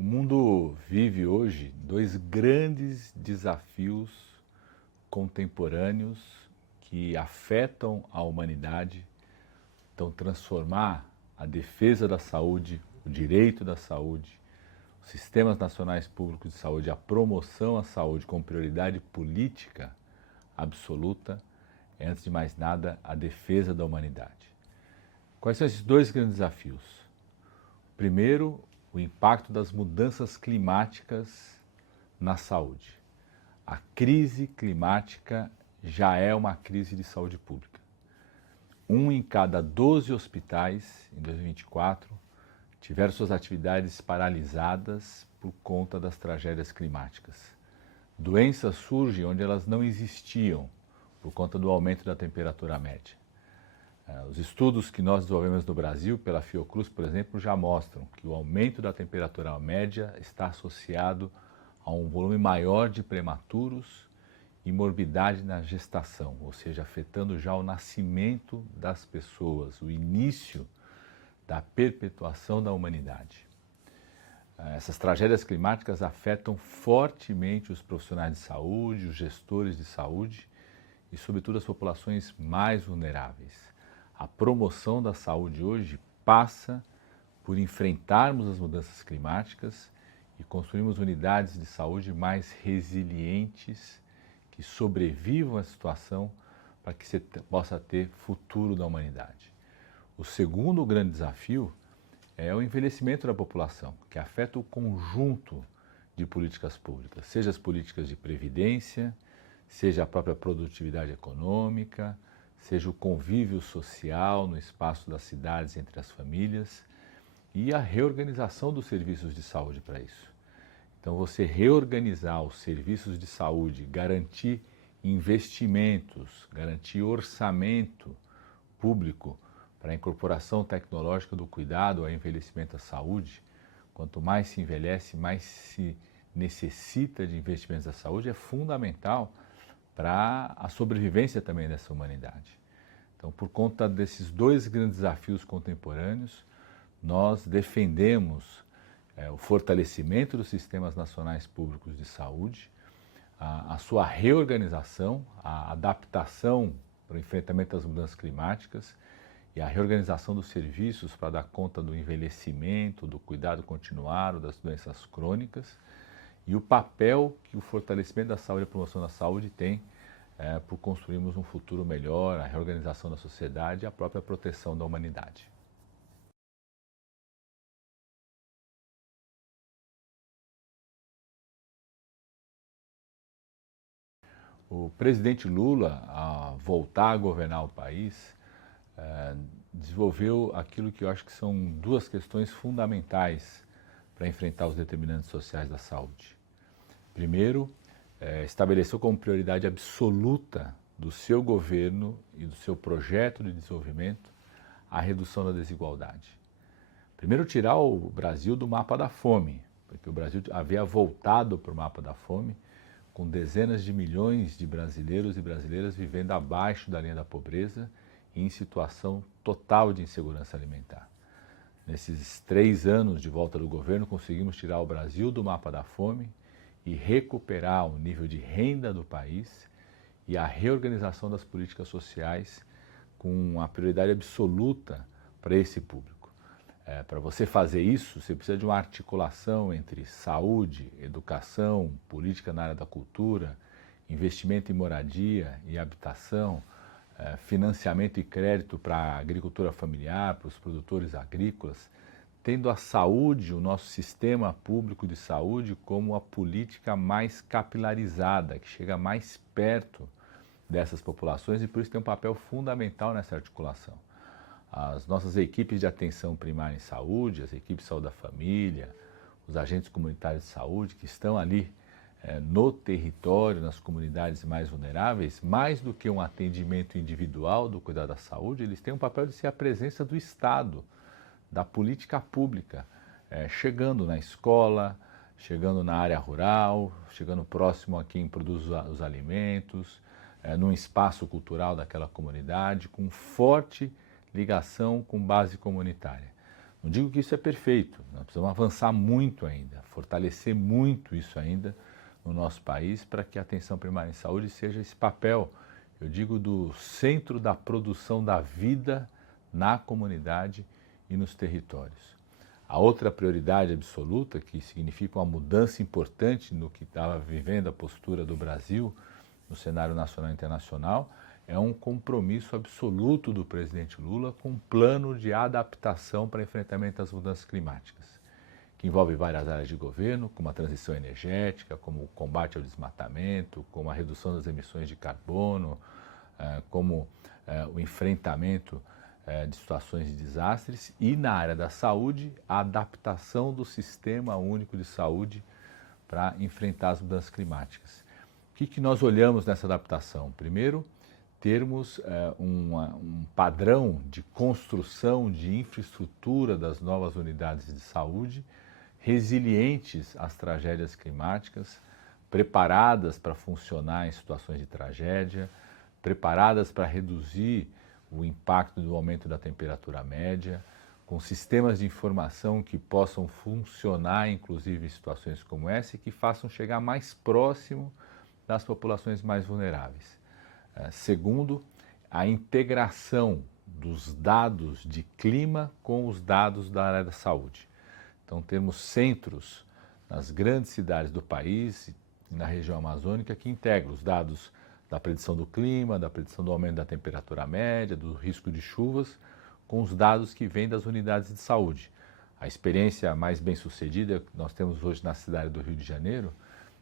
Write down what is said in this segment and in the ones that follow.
O mundo vive hoje dois grandes desafios contemporâneos que afetam a humanidade. Então, transformar a defesa da saúde, o direito da saúde, os sistemas nacionais públicos de saúde, a promoção à saúde como prioridade política absoluta, é, antes de mais nada, a defesa da humanidade. Quais são esses dois grandes desafios? Primeiro, o impacto das mudanças climáticas na saúde. A crise climática já é uma crise de saúde pública. 1 em cada 12 hospitais, em 2024, tiveram suas atividades paralisadas por conta das tragédias climáticas. Doenças surgem onde elas não existiam, por conta do aumento da temperatura média. Os estudos que nós desenvolvemos no Brasil, pela Fiocruz, por exemplo, já mostram que o aumento da temperatura média está associado a um volume maior de prematuros e morbidade na gestação, ou seja, afetando já o nascimento das pessoas, o início da perpetuação da humanidade. Essas tragédias climáticas afetam fortemente os profissionais de saúde, os gestores de saúde e, sobretudo, as populações mais vulneráveis. A promoção da saúde hoje passa por enfrentarmos as mudanças climáticas e construirmos unidades de saúde mais resilientes, que sobrevivam à situação para que se possa ter futuro da humanidade. O segundo grande desafio é o envelhecimento da população, que afeta o conjunto de políticas públicas, seja as políticas de previdência, seja a própria produtividade econômica, seja o convívio social no espaço das cidades entre as famílias e a reorganização dos serviços de saúde para isso. Então, você reorganizar os serviços de saúde, garantir investimentos, garantir orçamento público para a incorporação tecnológica do cuidado ao envelhecimento da saúde. Quanto mais se envelhece, mais se necessita de investimentos da saúde, é fundamental para a sobrevivência também dessa humanidade. Então, por conta desses dois grandes desafios contemporâneos, nós defendemos o fortalecimento dos sistemas nacionais públicos de saúde, a sua reorganização, a adaptação para o enfrentamento das mudanças climáticas e a reorganização dos serviços para dar conta do envelhecimento, do cuidado continuado, das doenças crônicas, e o papel que o fortalecimento da saúde e a promoção da saúde tem por construirmos um futuro melhor, a reorganização da sociedade e a própria proteção da humanidade. O presidente Lula, ao voltar a governar o país, desenvolveu aquilo que eu acho que são duas questões fundamentais para enfrentar os determinantes sociais da saúde. Primeiro, estabeleceu como prioridade absoluta do seu governo e do seu projeto de desenvolvimento a redução da desigualdade. Primeiro, tirar o Brasil do mapa da fome, porque o Brasil havia voltado para o mapa da fome com dezenas de milhões de brasileiros e brasileiras vivendo abaixo da linha da pobreza e em situação total de insegurança alimentar. Nesses 3 anos de volta do governo, conseguimos tirar o Brasil do mapa da fome e recuperar o nível de renda do país e a reorganização das políticas sociais com a prioridade absoluta para esse público. Para você fazer isso, você precisa de uma articulação entre saúde, educação, política na área da cultura, investimento em moradia e habitação, financiamento e crédito para a agricultura familiar, para os produtores agrícolas, tendo a saúde, o nosso sistema público de saúde, como a política mais capilarizada, que chega mais perto dessas populações e por isso tem um papel fundamental nessa articulação. As nossas equipes de atenção primária em saúde, as equipes de saúde da família, os agentes comunitários de saúde que estão ali no território, nas comunidades mais vulneráveis, mais do que um atendimento individual do cuidado da saúde, eles têm um papel de ser a presença do Estado, da política pública, chegando na escola, chegando na área rural, chegando próximo a quem produz os alimentos, num espaço cultural daquela comunidade, com forte ligação com base comunitária. Não digo que isso é perfeito, nós precisamos avançar muito ainda, fortalecer muito isso ainda no nosso país para que a atenção primária em saúde seja esse papel, eu digo, do centro da produção da vida na comunidade e nos territórios. A outra prioridade absoluta, que significa uma mudança importante no que estava vivendo a postura do Brasil no cenário nacional e internacional, é um compromisso absoluto do presidente Lula com um plano de adaptação para enfrentamento às mudanças climáticas, que envolve várias áreas de governo, como a transição energética, como o combate ao desmatamento, como a redução das emissões de carbono, como o enfrentamento de situações de desastres e, na área da saúde, a adaptação do Sistema Único de Saúde para enfrentar as mudanças climáticas. O que nós olhamos nessa adaptação? Primeiro, termos um padrão de construção de infraestrutura das novas unidades de saúde, resilientes às tragédias climáticas, preparadas para funcionar em situações de tragédia, preparadas para reduzir o impacto do aumento da temperatura média, com sistemas de informação que possam funcionar, inclusive em situações como essa, e que façam chegar mais próximo das populações mais vulneráveis. Segundo, a integração dos dados de clima com os dados da área da saúde. Então, temos centros nas grandes cidades do país e na região amazônica que integram os dados da predição do clima, da predição do aumento da temperatura média, do risco de chuvas, com os dados que vêm das unidades de saúde. A experiência mais bem-sucedida que nós temos hoje na cidade do Rio de Janeiro,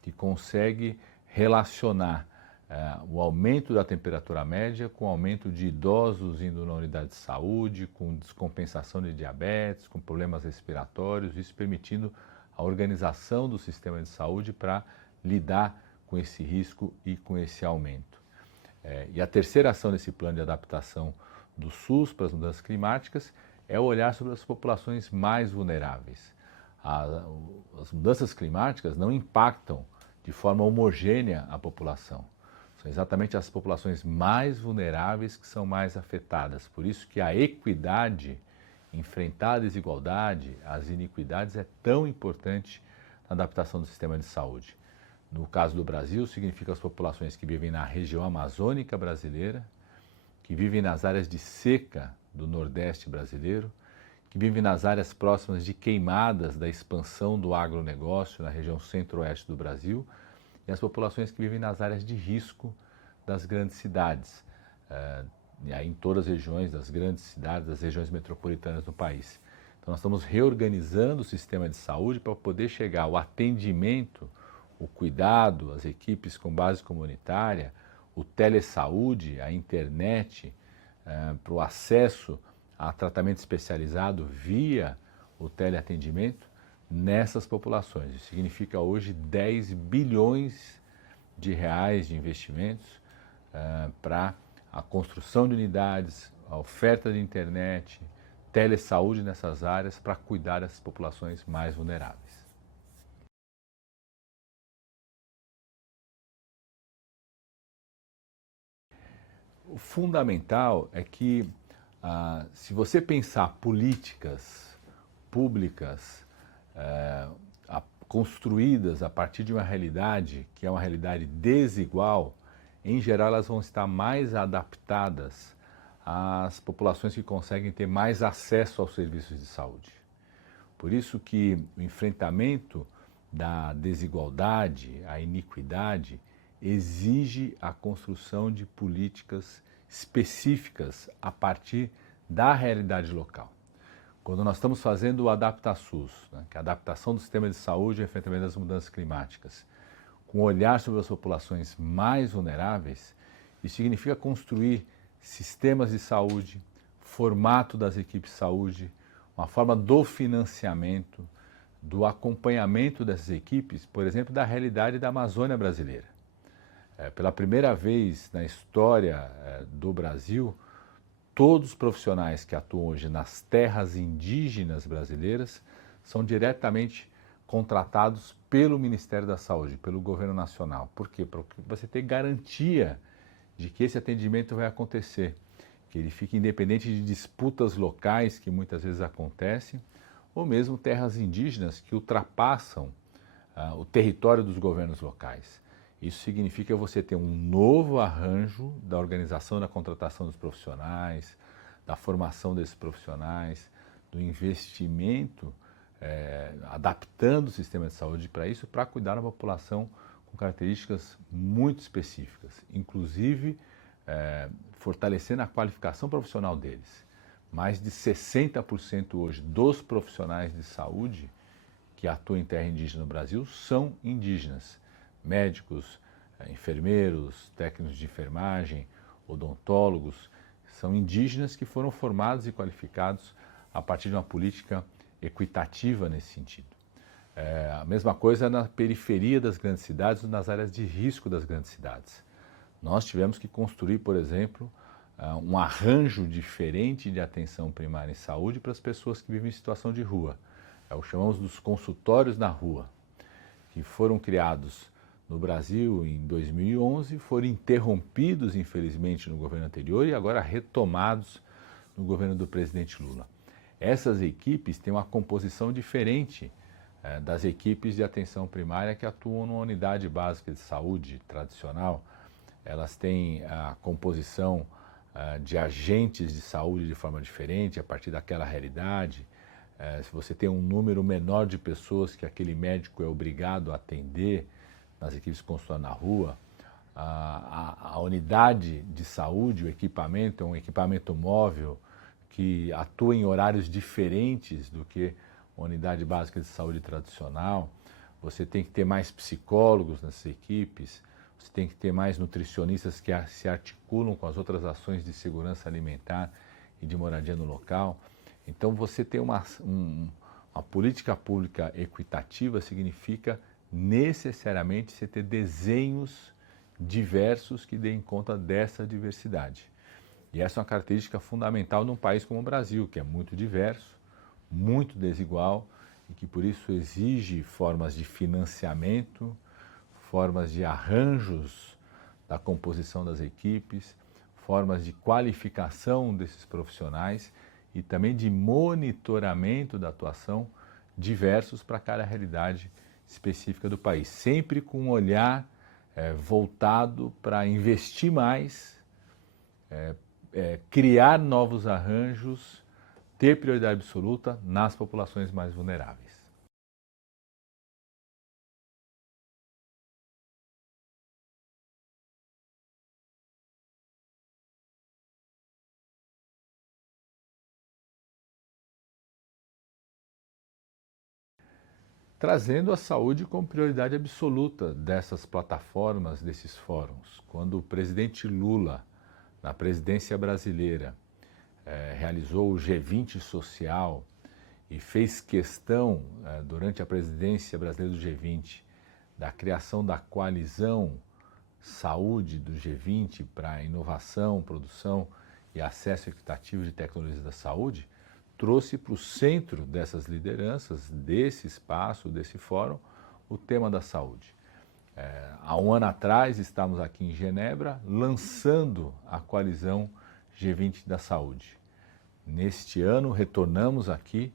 que consegue relacionar o aumento da temperatura média com o aumento de idosos indo na unidade de saúde, com descompensação de diabetes, com problemas respiratórios, isso permitindo a organização do sistema de saúde para lidar com esse risco e com esse aumento. E a terceira ação desse plano de adaptação do SUS para as mudanças climáticas é olhar sobre as populações mais vulneráveis. As mudanças climáticas não impactam de forma homogênea a população. São exatamente as populações mais vulneráveis que são mais afetadas. Por isso que a equidade, enfrentar a desigualdade, as iniquidades, é tão importante na adaptação do sistema de saúde. No caso do Brasil, significa as populações que vivem na região amazônica brasileira, que vivem nas áreas de seca do Nordeste brasileiro, que vivem nas áreas próximas de queimadas da expansão do agronegócio na região centro-oeste do Brasil, e as populações que vivem nas áreas de risco das grandes cidades, e aí em todas as regiões das grandes cidades, das regiões metropolitanas do país. Então nós estamos reorganizando o sistema de saúde para poder chegar ao atendimento, o cuidado, as equipes com base comunitária, o telesaúde, a internet, para o acesso a tratamento especializado via o teleatendimento nessas populações. Isso significa hoje 10 bilhões de reais de investimentos para a construção de unidades, a oferta de internet, telesaúde nessas áreas para cuidar dessas populações mais vulneráveis. O fundamental é que, se você pensar políticas públicas construídas a partir de uma realidade que é uma realidade desigual, em geral elas vão estar mais adaptadas às populações que conseguem ter mais acesso aos serviços de saúde. Por isso que o enfrentamento da desigualdade, a iniquidade, exige a construção de políticas específicas a partir da realidade local. Quando nós estamos fazendo o AdaptaSUS, que é a adaptação do sistema de saúde ao enfrentamento das mudanças climáticas, com olhar sobre as populações mais vulneráveis, isso significa construir sistemas de saúde, formato das equipes de saúde, uma forma do financiamento, do acompanhamento dessas equipes, por exemplo, da realidade da Amazônia brasileira. Pela primeira vez na história do Brasil, todos os profissionais que atuam hoje nas terras indígenas brasileiras são diretamente contratados pelo Ministério da Saúde, pelo governo nacional. Por quê? Para você ter garantia de que esse atendimento vai acontecer, que ele fique independente de disputas locais que muitas vezes acontecem, ou mesmo terras indígenas que ultrapassam o território dos governos locais. Isso significa você ter um novo arranjo da organização da contratação dos profissionais, da formação desses profissionais, do investimento, adaptando o sistema de saúde para isso, para cuidar da população com características muito específicas, inclusive fortalecendo a qualificação profissional deles. Mais de 60% hoje dos profissionais de saúde que atuam em terra indígena no Brasil são indígenas. Médicos, enfermeiros, técnicos de enfermagem, odontólogos, são indígenas que foram formados e qualificados a partir de uma política equitativa nesse sentido. A mesma coisa na periferia das grandes cidades, nas áreas de risco das grandes cidades. Nós tivemos que construir, por exemplo, um arranjo diferente de atenção primária em saúde para as pessoas que vivem em situação de rua. É o que chamamos dos consultórios na rua, que foram criados no Brasil em 2011, foram interrompidos, infelizmente, no governo anterior e agora retomados no governo do presidente Lula. Essas equipes têm uma composição diferente das equipes de atenção primária que atuam numa unidade básica de saúde tradicional. Elas têm a composição de agentes de saúde de forma diferente, a partir daquela realidade. Se você tem um número menor de pessoas que aquele médico é obrigado a atender nas equipes consultórias na rua, a unidade de saúde, o equipamento, é um equipamento móvel que atua em horários diferentes do que a unidade básica de saúde tradicional. Você tem que ter mais psicólogos nessas equipes, você tem que ter mais nutricionistas que se articulam com as outras ações de segurança alimentar e de moradia no local. Então, você ter uma política pública equitativa significa necessariamente você ter desenhos diversos que deem conta dessa diversidade. E essa é uma característica fundamental num país como o Brasil, que é muito diverso, muito desigual e que por isso exige formas de financiamento, formas de arranjos da composição das equipes, formas de qualificação desses profissionais e também de monitoramento da atuação diversos para cada realidade específica do país, sempre com um olhar voltado para investir mais, criar novos arranjos, ter prioridade absoluta nas populações mais vulneráveis. Trazendo a saúde como prioridade absoluta dessas plataformas, desses fóruns. Quando o presidente Lula, na presidência brasileira, realizou o G20 social e fez questão, durante a presidência brasileira do G20, da criação da coalizão saúde do G20 para inovação, produção e acesso equitativo de tecnologias da saúde, trouxe para o centro dessas lideranças, desse espaço, desse fórum, o tema da saúde. Há um ano atrás, estávamos aqui em Genebra, lançando a coalizão G20 da saúde. Neste ano, retornamos aqui,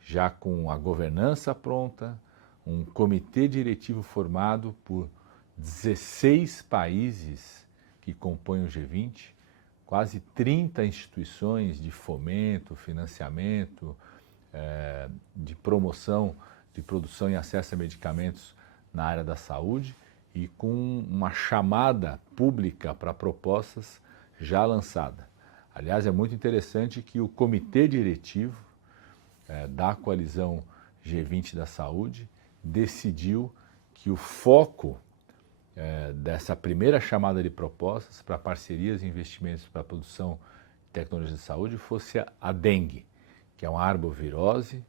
já com a governança pronta, um comitê diretivo formado por 16 países que compõem o G20, quase 30 instituições de fomento, financiamento, de promoção, de produção e acesso a medicamentos na área da saúde e com uma chamada pública para propostas já lançada. Aliás, é muito interessante que o comitê diretivo da coalizão G20 da saúde decidiu que o foco dessa primeira chamada de propostas para parcerias e investimentos para a produção de tecnologia de saúde fosse a dengue, que é uma arbovirose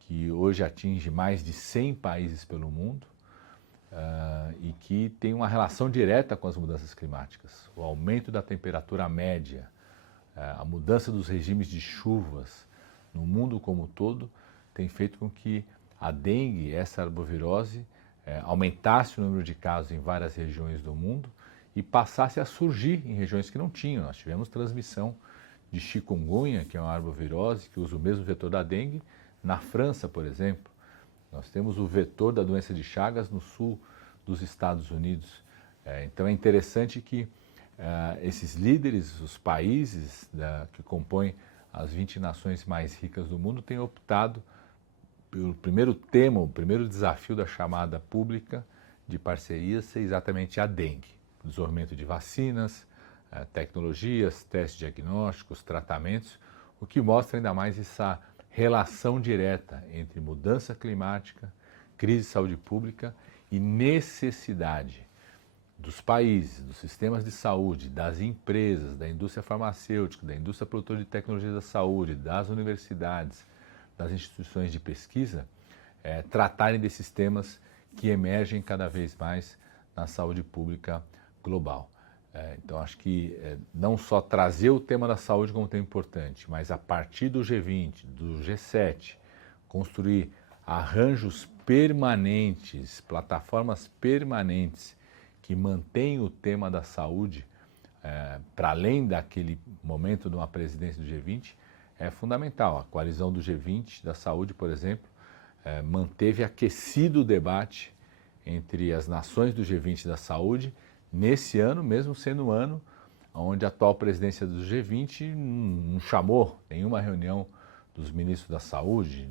que hoje atinge mais de 100 países pelo mundo e que tem uma relação direta com as mudanças climáticas. O aumento da temperatura média, a mudança dos regimes de chuvas no mundo como um todo tem feito com que a dengue, essa arbovirose, aumentasse o número de casos em várias regiões do mundo e passasse a surgir em regiões que não tinham. Nós tivemos transmissão de chikungunya, que é uma arbovirose que usa o mesmo vetor da dengue. Na França, por exemplo, nós temos o vetor da doença de Chagas no sul dos Estados Unidos. Então é interessante que esses líderes, os países que compõem as 20 nações mais ricas do mundo, têm optado pelo primeiro tema, o primeiro desafio da chamada pública de parceria ser exatamente a dengue. Desenvolvimento de vacinas, tecnologias, testes diagnósticos, tratamentos, o que mostra ainda mais essa relação direta entre mudança climática, crise de saúde pública e necessidade dos países, dos sistemas de saúde, das empresas, da indústria farmacêutica, da indústria produtora de tecnologia da saúde, das universidades, das instituições de pesquisa, tratarem desses temas que emergem cada vez mais na saúde pública global. Então, acho que não só trazer o tema da saúde como tema importante, mas a partir do G20, do G7, construir arranjos permanentes, plataformas permanentes que mantenham o tema da saúde para além daquele momento de uma presidência do G20 é fundamental. A coalizão do G20 da saúde, por exemplo, manteve aquecido o debate entre as nações do G20 da saúde nesse ano, mesmo sendo um ano onde a atual presidência do G20 não chamou nenhuma reunião dos ministros da saúde,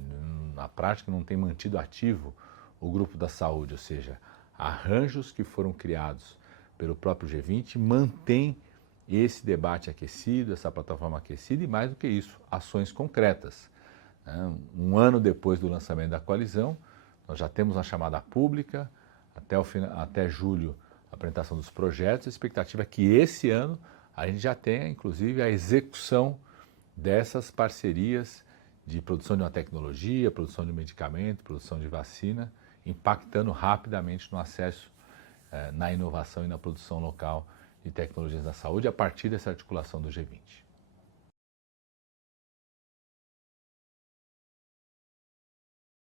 na prática não tem mantido ativo o grupo da saúde, ou seja, arranjos que foram criados pelo próprio G20 mantêm esse debate aquecido, essa plataforma aquecida e, mais do que isso, ações concretas. Um ano depois do lançamento da coalizão, nós já temos a chamada pública, até julho a apresentação dos projetos, a expectativa é que esse ano a gente já tenha, inclusive, a execução dessas parcerias de produção de uma tecnologia, produção de um medicamento, produção de vacina, impactando rapidamente no acesso, na inovação e na produção local de tecnologias da saúde a partir dessa articulação do G20.